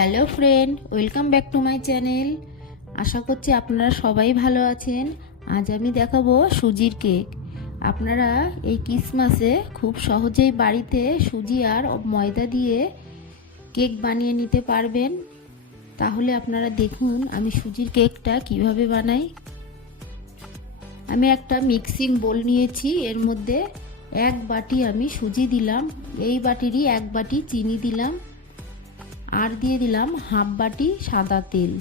Hello friend, welcome back to my channel. আশা করছি আপনারা সবাই ভালো আছেন। আজ আমি দেখাবো সুজির কেক। আপনারা এই ক্রিসমাসে খুব সহজেই বাড়িতে সুজি আর ময়দা দিয়ে কেক বানিয়ে নিতে পারবেন। তাহলে আপনারা দেখুন আমি সুজির কেকটা কিভাবে বানাই। আমি একটা মিক্সিং বোল নিয়েছি, এর মধ্যে এক বাটি আমি সুজি দিলাম, এই বাটিরই এক বাটি চিনি দিলাম, আর দিয়ে দিলাম হাফ বাটি সাদা তেল।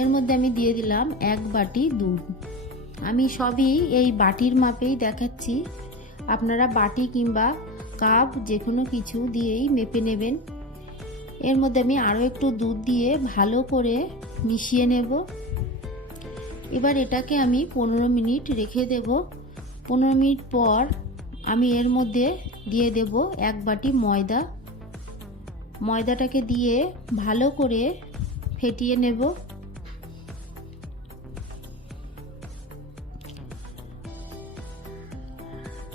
এর মধ্যে আমি দিয়ে দিলাম এক বাটি দুধ। আমি সবই এই বাটির মাপেই দেখাচ্ছি, আপনারা বাটি কিংবা কাপ যে কোনো কিছু দিয়েই মেপে নেবেন। এর মধ্যে আমি আরও একটু দুধ দিয়ে ভালো করে মিশিয়ে নেব। এবার এটাকে আমি 15 মিনিট রেখে দেব। 15 মিনিট পর আমি এর মধ্যে দিয়ে দেব এক বাটি ময়দা। ময়দাটাকে দিয়ে ভালো করে ফেটিয়ে নেব।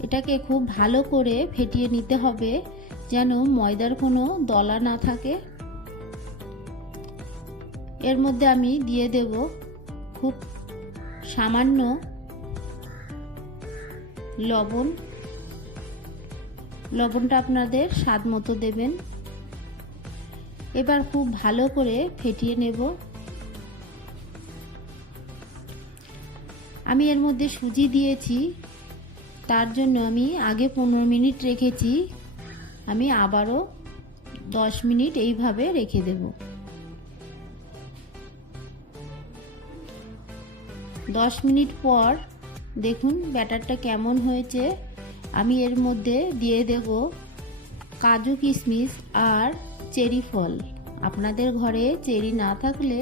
এটাকে খুব ভালো করে ফেটিয়ে নিতে হবে, যেন ময়দার কোনো দলা না থাকে। এর মধ্যে আমি দিয়ে দেব খুব সামান্য লবণ। লবণটা আপনাদের স্বাদ মতো দেবেন। এবার খুব ভালো করে ফেটিয়ে নেব। আমি এর মধ্যে সুজি দিয়েছি, তার জন্য আমি আগে 15 মিনিট রেখেছি, আমি আবারও 10 মিনিট এইভাবে রেখে দেব। 10 মিনিট পর দেখুন ব্যাটারটা কেমন হয়েছে। আমি এর মধ্যে দিয়ে দেব কাজু কিশমিশ আর চেরি ফল। আপনাদের ঘরে চেরি না থাকলে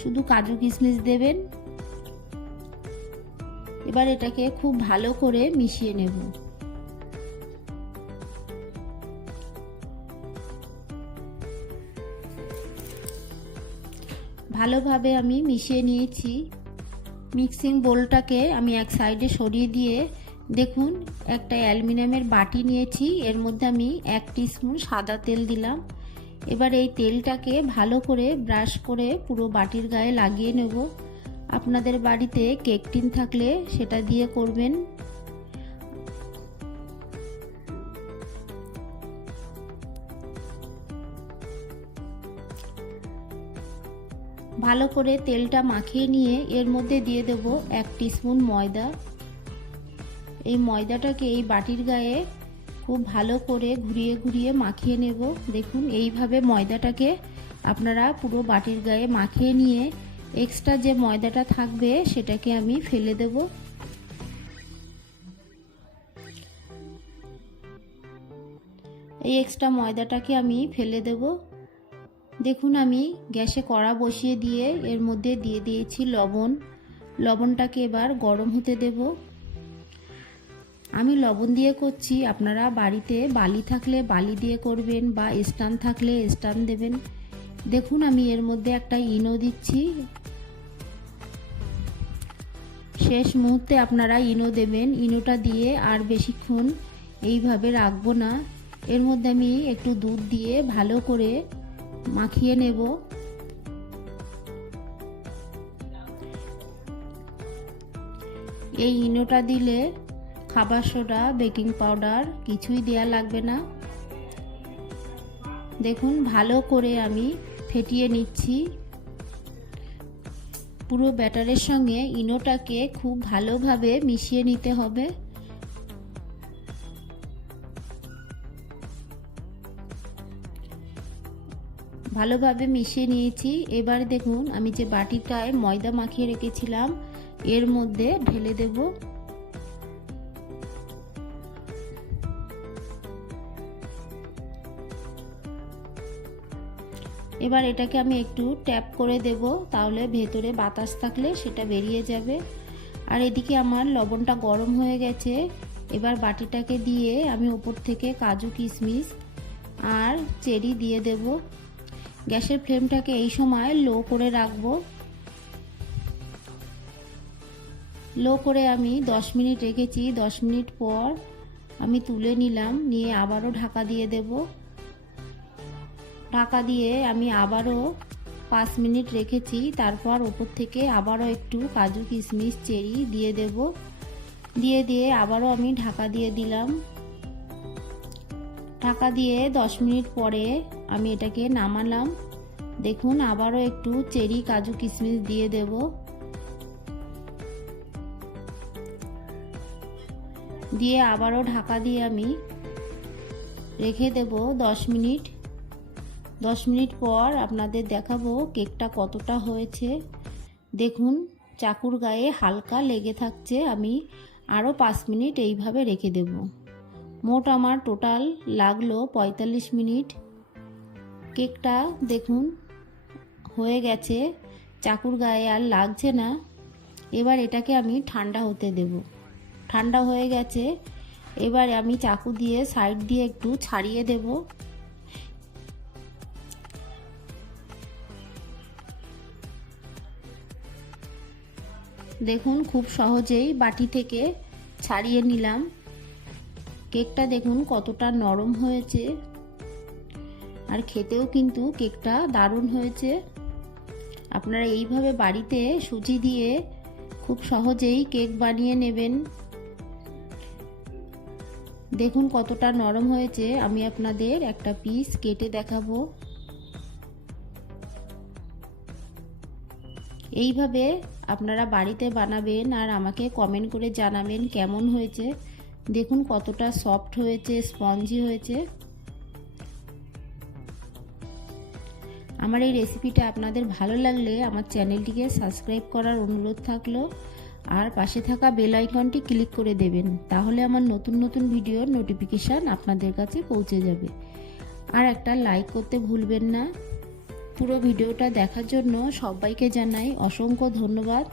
শুধু কাজু কিশমিশ দেবেন। এবার এটাকে খুব ভালো করে মিশিয়ে নেব। ভালোভাবে আমি মিশিয়ে নিয়েছি। মিক্সিং বোলটাকে আমি এক সাইডে সরিয়ে দিয়ে দেখুন একটা অ্যালুমিনিয়ামের বাটি নিয়েছি, এর মধ্যে আমি 1 টিস্পুন সাদা তেল দিলাম। এবার এই তেলটাকে ভালো করে ব্রাশ করে পুরো বাটির গায়ে লাগিয়ে নেব। আপনাদের বাড়িতে কেক টিন থাকলে সেটা দিয়ে করবেন। ভালো করে তেলটা মাখিয়ে নিয়ে এর মধ্যে দিয়ে দেব 1 টিস্পুন ময়দা। এই ময়দাটাকে এই বাটির গায়ে খুব ভালো করে ঘুরিয়ে ঘুরিয়ে মাখিয়ে নেব। দেখুন এইভাবে ময়দাটাকে আপনারা পুরো বাটির গায়ে মাখিয়ে নিয়ে এক্সট্রা যে ময়দাটা থাকবে সেটাকে আমি ফেলে দেব। এই এক্সট্রা ময়দাটাকে আমি ফেলে দেব। দেখুন আমি গ্যাসে কড়া বসিয়ে দিয়ে এর মধ্যে দিয়ে দিয়েছি লবণ। লবণটাকে এবার গরম হতে দেব। আমি লবণ দিয়ে করছি, আপনারা বাড়িতে বালি থাকলে বালি দিয়ে করবেন বা স্টান থাকলে স্টান দেবেন। দেখুন আমি এর মধ্যে একটা ইনো দিচ্ছি। শেষ মুহূর্তে আপনারা ইনো দেবেন। ইনোটা দিয়ে আর বেশিক্ষণ এইভাবে রাখবো না। এর মধ্যে আমি একটু দুধ দিয়ে ভালো করে মাখিয়ে নেব। এই ইনোটা দিলে খাবার সোডা, বেকিং পাউডার কিছুই দেয়া লাগবে না। দেখুন ভালো করে আমি ফেটিয়ে নিচ্ছি। পুরো ব্যাটারের সঙ্গে ইনোটাকে খুব ভালোভাবে মিশিয়ে নিতে হবে। ভালোভাবে মিশিয়ে নিয়েছি। এবার দেখুন আমি যে বাটিটায় ময়দা মাখিয়ে রেখেছিলাম এর মধ্যে ঢেলে দেব। এবার এটাকে আমি একটু ট্যাপ করে দেব, তাহলে ভেতরে বাতাস থাকলে সেটা বেরিয়ে যাবে। আর এদিকে আমার লবণটা গরম হয়ে গেছে। এবার বাটিটাকে দিয়ে আমি উপর থেকে কাজু কিশমিশ আর চেরি দিয়ে দেব। গ্যাসের ফ্লেমটাকে এই সময় লো করে রাখবো। লো করে আমি 10 মিনিট রেখেছি। 10 মিনিট পর আমি তুলে নিলাম, নিয়ে আবারও ঢাকা দিয়ে দেব। ঢাকা দিয়ে আমি আবারও 5 মিনিট রেখেছি। তারপর ওপর থেকে আবারও একটু কাজু কিশমিশ চেরি দিয়ে দেব। দিয়ে আবারও আমি ঢাকা দিয়ে দিলাম। ঢাকা দিয়ে 10 মিনিট পরে আমি এটাকে নামালাম। দেখুন আবারও একটু চেরি কাজু কিশমিশ দিয়ে দেব। দিয়ে আবারও ঢাকা দিয়ে আমি রেখে দেব 10 মিনিট। 10 মিনিট পর আপনাদের দেখাবো কেকটা কতটা হয়েছে। দেখুন চাকুর গায়ে হালকা লেগে থাকছে। আমি আরও 5 মিনিট এইভাবে রেখে দেব। মোট আমার টোটাল লাগলো 45 মিনিট। কেকটা দেখুন হয়ে গেছে, চাকুর গায়ে আর লাগছে না। এবার এটাকে আমি ঠান্ডা হতে দেব। ঠান্ডা হয়ে গেছে। এবার আমি চাকু দিয়ে সাইড দিয়ে একটু ছাড়িয়ে দেব। দেখুন খুব সহজেই বাটি থেকে ছাড়িয়ে নিলাম। কেকটা দেখুন কতটা নরম হয়েছে, আর খেতেও কিন্তু কেকটা দারুণ হয়েছে। আপনারা এইভাবে বাড়িতে সুজি দিয়ে খুব সহজেই কেক বানিয়ে নেবেন। দেখুন কতটা নরম হয়েছে। আমি আপনাদের একটা পিস কেটে দেখাবো। এইভাবে আপনারা বাড়িতে বানাবেন আর আমাকে কমেন্ট করে জানাবেন কেমন হয়েছে। দেখুন কতটা সফট হয়েছে, স্পঞ্জি হয়েছে। আমার এই রেসিপিটা আপনাদের ভালো লাগলে আমার চ্যানেলটিকে সাবস্ক্রাইব করার অনুরোধ থাকলো, আর পাশে থাকা বেল আইকনটি ক্লিক করে দেবেন। তাহলে আমার নতুন নতুন ভিডিওর নোটিফিকেশান আপনাদের কাছে পৌঁছে যাবে। আর একটা লাইক করতে ভুলবেন না। পুরো ভিডিওটা দেখার জন্য সবাইকে জানাই অসংখ্য ধন্যবাদ।